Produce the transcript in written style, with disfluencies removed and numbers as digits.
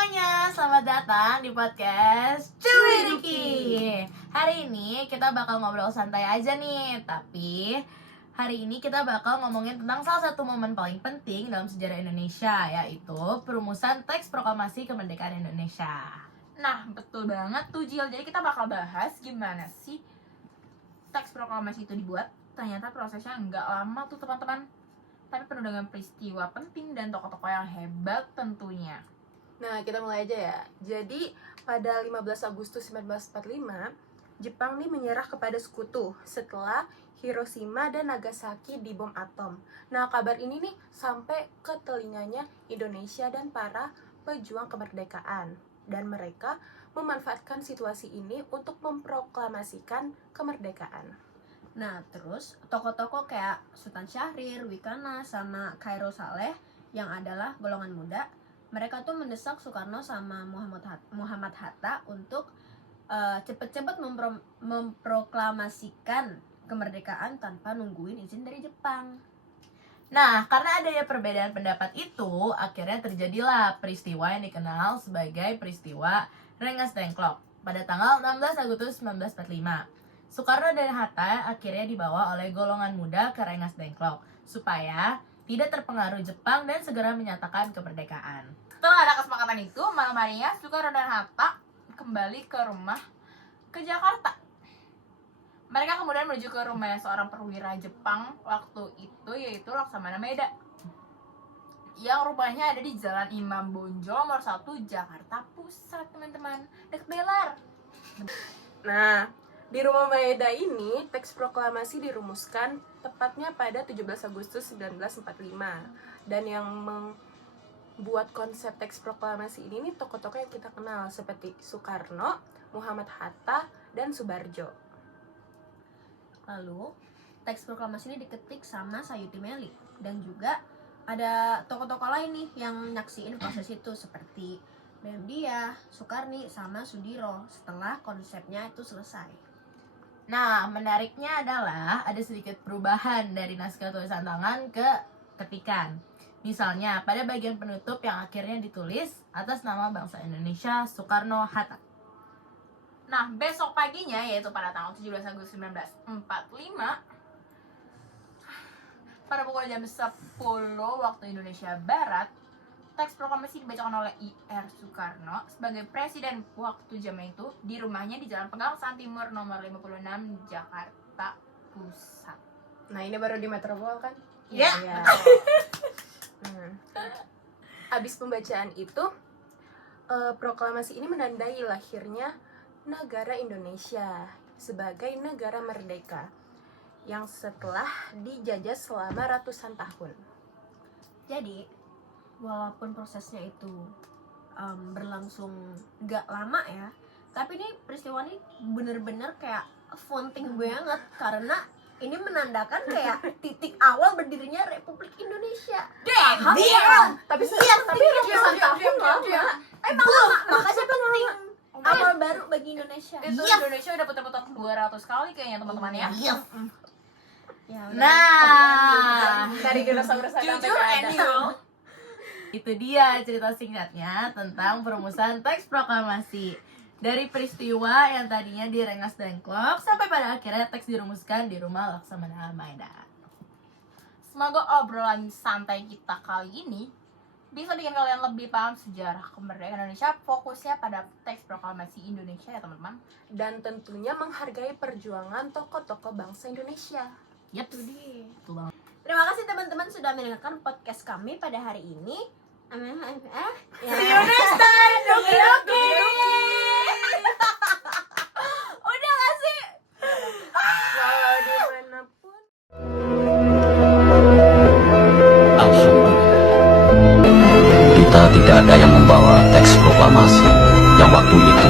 semuanya, selamat datang di podcast Cuy Riki. Hari ini kita bakal ngobrol santai aja nih, tapi hari ini kita bakal ngomongin tentang salah satu momen paling penting dalam sejarah Indonesia, yaitu perumusan teks proklamasi kemerdekaan Indonesia. Nah, betul banget tuh Jil. Jadi kita bakal bahas gimana sih teks proklamasi itu dibuat. Ternyata prosesnya nggak lama tuh teman-teman, tapi penuh dengan peristiwa penting dan tokoh-tokoh yang hebat tentunya. Nah, kita mulai aja ya. Jadi, pada 15 Agustus 1945, Jepang nih menyerah kepada sekutu setelah Hiroshima dan Nagasaki dibom atom. Nah, kabar ini nih sampai ke telinganya Indonesia dan para pejuang kemerdekaan. Dan mereka memanfaatkan situasi ini untuk memproklamasikan kemerdekaan. Nah, terus tokoh-tokoh kayak Sultan Syahrir, Wikana, sama Kairo Saleh yang adalah golongan muda, mereka tuh mendesak Soekarno sama Muhammad Hatta untuk cepet-cepet memproklamasikan kemerdekaan tanpa nungguin izin dari Jepang. Nah, karena adanya perbedaan pendapat itu, akhirnya terjadilah peristiwa yang dikenal sebagai peristiwa Rengas Dengklok pada tanggal 16 Agustus 1945. Soekarno dan Hatta akhirnya dibawa oleh golongan muda ke Rengas Dengklok supaya tidak terpengaruh Jepang dan segera menyatakan kemerdekaan. Setelah ada kesepakatan itu, malam harinya Soekarno dan Hatta kembali ke Jakarta. Mereka kemudian menuju ke rumah seorang perwira Jepang waktu itu, yaitu Laksamana Maeda, yang rumahnya ada di Jalan Imam Bonjol nomor 1 Jakarta Pusat, teman-teman, dekat Belar. Nah, di rumah Maeda ini, teks proklamasi dirumuskan tepatnya pada 17 Agustus 1945. Dan yang membuat konsep teks proklamasi ini nih tokoh-tokoh yang kita kenal seperti Soekarno, Muhammad Hatta, dan Subarjo. Lalu, teks proklamasi ini diketik sama Sayuti Meli. Dan juga ada tokoh-tokoh lain nih yang nyaksiin proses itu seperti Bem Diah, Soekarni, sama Sudiro setelah konsepnya itu selesai. Nah, menariknya adalah ada sedikit perubahan dari naskah tulisan tangan ke ketikan. Misalnya, pada bagian penutup yang akhirnya ditulis atas nama bangsa Indonesia Soekarno-Hatta. Nah, besok paginya, yaitu pada tanggal 17 Agustus 1945, pada pukul jam 10 waktu Indonesia Barat, teks proklamasi dibacakan oleh I.R. Soekarno sebagai presiden waktu zaman itu di rumahnya di Jalan Pegangsaan Timur nomor 56 Jakarta Pusat. Nah, ini baru di Metropol kan? Iya, Ya. betul. Habis pembacaan itu, proklamasi ini menandai lahirnya negara Indonesia sebagai negara merdeka yang setelah dijajah selama ratusan tahun. Jadi, walaupun prosesnya itu berlangsung gak lama ya, tapi ini peristiwa ini bener-bener kayak penting banget karena ini menandakan kayak titik awal berdirinya Republik Indonesia. Tapi ratusan tahun lama. Emang lama, makanya penting. Awal baru bagi Indonesia. Itu Indonesia udah putar-putar 200 kali kayaknya teman-teman ya. Ya, Nah, Dari dinosaurus sampai Jujur ada. Enio. itu dia cerita singkatnya tentang perumusan teks proklamasi. Dari peristiwa yang tadinya di Rengas Dengklok sampai pada akhirnya teks dirumuskan di rumah Laksamana Maeda. Semoga obrolan santai kita kali ini bisa bikin kalian lebih paham sejarah kemerdekaan Indonesia, fokusnya pada teks proklamasi Indonesia ya teman-teman. Dan tentunya menghargai perjuangan tokoh-tokoh bangsa Indonesia. Yap, betul banget. terima kasih teman-teman sudah mendengarkan podcast kami pada hari ini. See you next time. Oke. Udah gak sih? Walau dimanapun. Alhamdulillah, kita tidak ada yang membawa teks proklamasi yang waktu itu